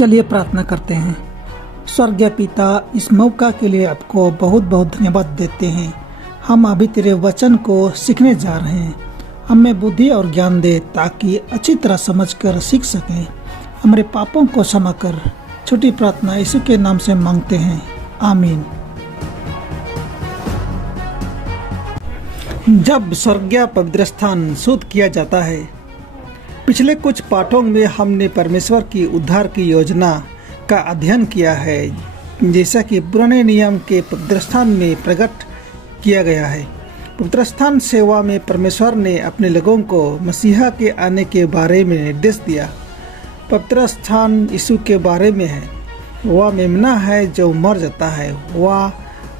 चलिए प्रार्थना करते हैं। स्वर्गीय पिता, इस मौका के लिए आपको बहुत बहुत धन्यवाद देते हैं। हम अभी तेरे वचन को सीखने जा रहे हैं। हमें बुद्धि और ज्ञान दे ताकि अच्छी तरह समझकर सीख सकें। हमारे पापों को क्षमा कर। छोटी प्रार्थना यीशु के नाम से मांगते हैं, आमीन। जब स्वर्गीय पवित्र स्थान शुद्ध किया जाता है, पिछले कुछ पाठों में हमने परमेश्वर की उद्धार की योजना का अध्ययन किया है, जैसा कि पुराने नियम के पवित्र स्थान में प्रकट किया गया है। पवित्र स्थान सेवा में परमेश्वर ने अपने लोगों को मसीहा के आने के बारे में निर्देश दिया। पवित्र स्थान यीशु के बारे में है। वह मेमना है जो मर जाता है,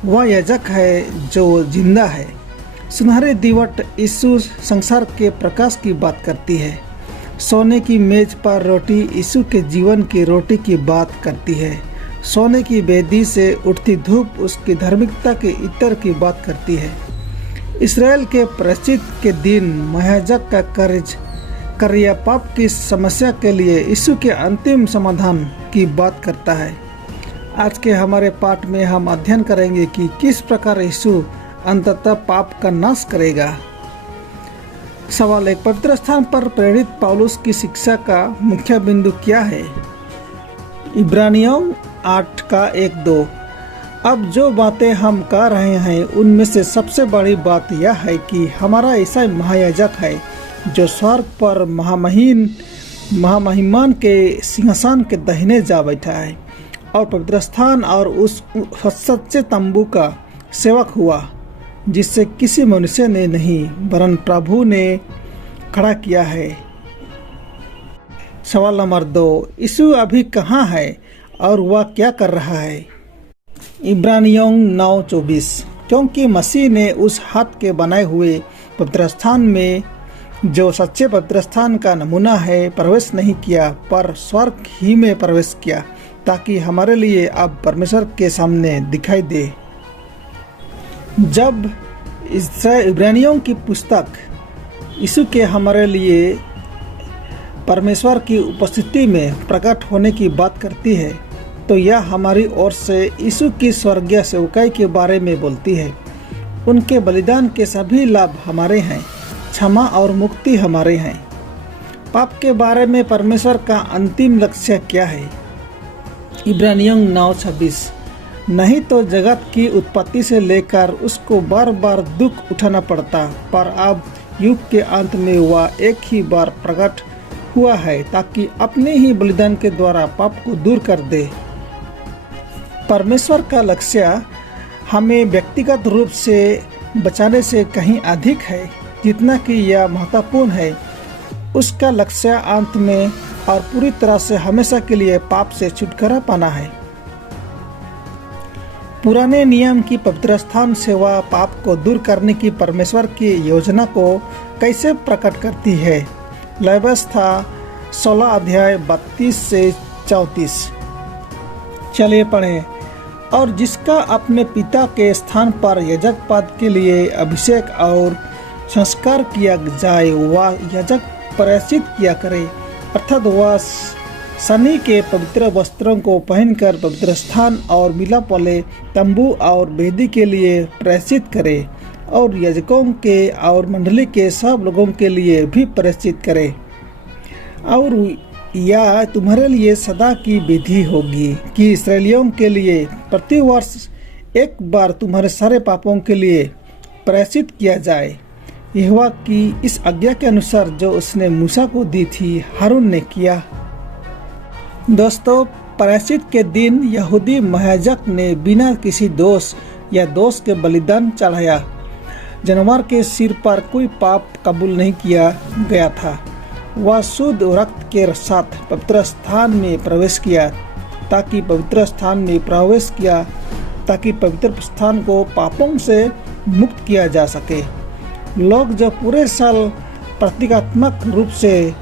वह याजक है जो जिंदा है। सुनहरे दीवट यीशु संसार के प्रकाश की बात करती है। सोने की मेज पर रोटी यीशु के जीवन की रोटी की बात करती है। सोने की बेदी से उठती धूप उसकी धार्मिकता के इत्र की बात करती है। इस्राएल के प्रायश्चित के दिन महायाजक का कार्य पाप की समस्या के लिए यीशु के अंतिम समाधान की बात करता है। आज के हमारे पाठ में हम अध्ययन करेंगे कि किस प्रकार यीशु अंततः पाप का नाश करेगा। सवाल एक, पवित्र स्थान पर प्रेरित पौलुस की शिक्षा का मुख्य बिंदु क्या है? इब्रानियों 8 का 1-2। अब जो बातें हम कह रहे हैं उनमें से सबसे बड़ी बात यह है कि हमारा ऐसा महायाजक है जो स्वर्ग पर महामहिमान के सिंहासन के दाहिने जा बैठा है और पवित्र स्थान और उस सच्चे तंबू का सेवक हुआ, जिससे किसी मनुष्य ने नहीं वरन प्रभु ने खड़ा किया है। सवाल नंबर 2, यीशु अभी कहाँ है और वह क्या कर रहा है? इब्रानियों 9:24। क्योंकि मसीह ने उस हाथ के बनाए हुए पवित्र स्थान में, जो सच्चे पवित्र स्थान का नमूना है, प्रवेश नहीं किया पर स्वर्ग ही में प्रवेश किया, ताकि हमारे लिए अब परमेश्वर के सामने दिखाई दे। जब इब्रानियों की पुस्तक यीशु के हमारे लिए परमेश्वर की उपस्थिति में प्रकट होने की बात करती है, तो यह हमारी ओर से यीशु की स्वर्गीय सेवकाई के बारे में बोलती है। उनके बलिदान के सभी लाभ हमारे हैं, क्षमा और मुक्ति हमारे हैं। पाप के बारे में परमेश्वर का अंतिम लक्ष्य क्या है? इब्रानियों 9:26। नहीं तो जगत की उत्पत्ति से लेकर उसको बार बार दुख उठाना पड़ता, पर अब युग के अंत में वह एक ही बार प्रकट हुआ है, ताकि अपने ही बलिदान के द्वारा पाप को दूर कर दे। परमेश्वर का लक्ष्य हमें व्यक्तिगत रूप से बचाने से कहीं अधिक है। जितना कि यह महत्वपूर्ण है, उसका लक्ष्य अंत में और पूरी तरह से हमेशा के लिए पाप से छुटकारा पाना है। पुराने नियम की पवित्र स्थान सेवा पाप को दूर करने की परमेश्वर की योजना को कैसे प्रकट करती है? व्यवस्था 16 अध्याय 32 से 34। चलिए पढ़ें। और जिसका अपने पिता के स्थान पर याजक पद के लिए अभिषेक और संस्कार किया जाए, वह याजक प्रायश्चित किया करे, अर्थात वह सनी के पवित्र वस्त्रों को पहनकर पवित्र स्थान और मिलाप वाले तंबू और वेदी के लिए प्रायश्चित करे, और याजकों के और मंडली के सब लोगों के लिए भी प्रायश्चित करे। और यह तुम्हारे लिए सदा की विधि होगी कि इस्राएलियों के लिए प्रति वर्ष एक बार तुम्हारे सारे पापों के लिए प्रायश्चित किया जाए, यहोवा की इस आज्ञा के अनुसार जो उसने मूसा को दी थी, हारून ने किया। दोस्तों, प्रायश्चित के दिन यहूदी महायाजक ने बिना किसी दोष या दोष के बलिदान चढ़ाया। जानवर के सिर पर कोई पाप कबूल नहीं किया गया था। वह शुद्ध रक्त के साथ पवित्र स्थान में प्रवेश किया, ताकि पवित्र स्थान को पापों से मुक्त किया जा सके। लोग जो पूरे साल प्रतीकात्मक रूप से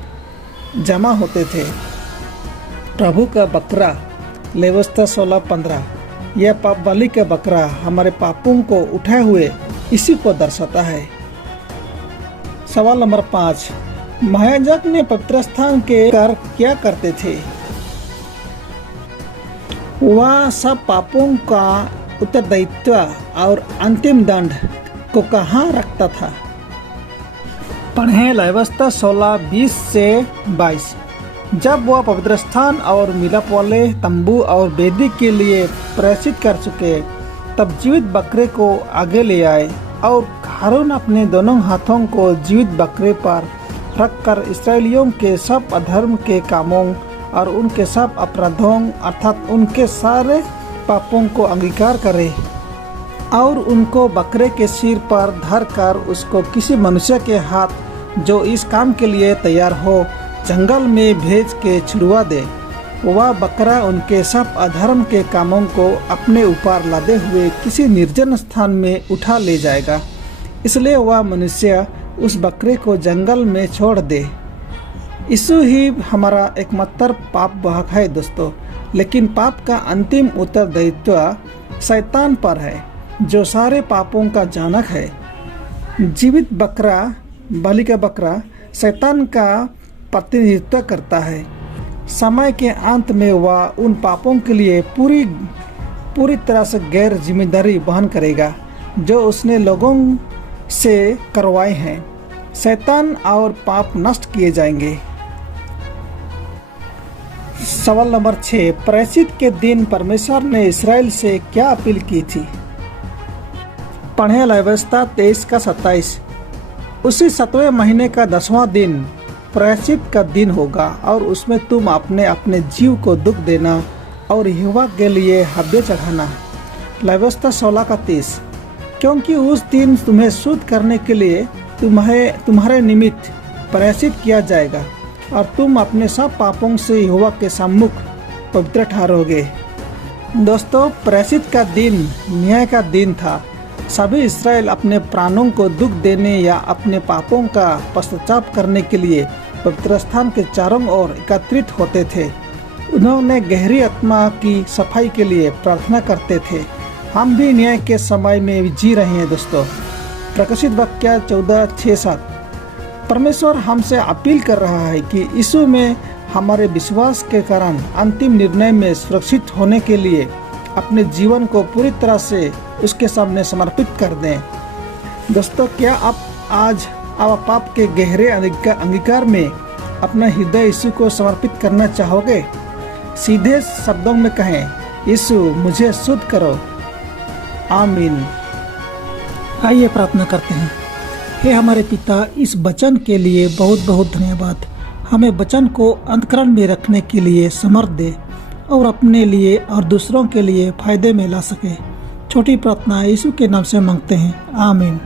जमा होते थे, प्रभु का बकरा लेवितिकुस 16:15, यह पाप बलि का बकरा हमारे पापों को उठाए हुए इसी को दर्शाता है। सवाल नंबर 5, महायाजक ने पवित्र स्थान के कर क्या करते थे? वह सब पापों का उत्तरदायित्व और अंतिम दंड को कहाँ रखता था। पढ़ें लेवियवस्था 16:20 से 22। जब वह पवित्र स्थान और मिलाप वाले तंबू और वेदी के लिए प्रायश्चित कर चुके, तब जीवित बकरे को आगे ले आए और हारून अपने दोनों हाथों को जीवित बकरे पर रखकर इस्राएलियों के सब अधर्म के कामों और उनके सब अपराधों अर्थात उनके सारे पापों को अंगीकार करे और उनको बकरे के सिर पर धरकर उसको किसी मनुष्य के हाथ जो इस काम के लिए तैयार हो जंगल में भेज के छुड़वा दे। वह बकरा उनके सब अधर्म के कामों को अपने ऊपर लादे हुए किसी निर्जन स्थान में उठा ले जाएगा। इसलिए वह मनुष्य उस बकरे को जंगल में छोड़ दे। यीशु ही हमारा एकमात्र पाप वाहक है दोस्तों, लेकिन पाप का अंतिम उत्तरदायित्व शैतान पर है जो सारे पापों का जनक है। जीवित बकरा, बलि का बकरा शैतान का प्रतिनिधित्व करता है। समय के अंत में वह उन पापों के लिए पूरी तरह से गैर जिम्मेदारी वहन करेगा जो उसने लोगों से करवाए हैं। शैतान और पाप नष्ट किए जाएंगे। सवाल नंबर 6, प्रायश्चित के दिन परमेश्वर ने इस्राएल से क्या अपील की थी। पढ़ें लेवियवस्था 23:27। उसी 7वें महीने का 10वां दिन प्रायश्चित का दिन होगा और उसमें तुम अपने अपने जीव को दुख देना और यहोवा के लिए हव्य चढ़ाना। लेवियवस्था 16:30। क्योंकि उस दिन तुम्हें शुद्ध करने के लिए तुम्हारे निमित्त प्रायश्चित किया जाएगा और तुम अपने सब पापों से यहोवा के सम्मुख पवित्र ठहरोगे। दोस्तों, प्रायश्चित का दिन न्याय का दिन था। सभी इस्राएल अपने प्राणों को दुख देने या अपने पापों का पश्चाताप करने के लिए पवित्र स्थान के चारों ओर एकत्रित होते थे। उन्होंने गहरी आत्मा की सफाई के लिए प्रार्थना करते थे। हम भी न्याय के समय में जी रहे हैं दोस्तों। प्रकाशित वाक्य 14:6-7। परमेश्वर हमसे अपील कर रहा है कि यीशु में हमारे विश्वास के कारण अंतिम निर्णय में सुरक्षित होने के लिए अपने जीवन को पूरी तरह से उसके सामने समर्पित कर दें। दोस्तों, क्या आप आज पाप के गहरे अंगीकार में अपना हृदय यीशु को समर्पित करना चाहोगे? सीधे शब्दों में कहें, यीशु मुझे शुद्ध करो। आमीन। आइए प्रार्थना करते हैं। हे हमारे पिता, इस वचन के लिए बहुत बहुत धन्यवाद। हमें वचन को अंतःकरण में रखने के लिए समर्थ दे और अपने लिए और दूसरों के लिए फायदे में ला सके। छोटी प्रार्थना यीशु के नाम से मांगते हैं। आमीन।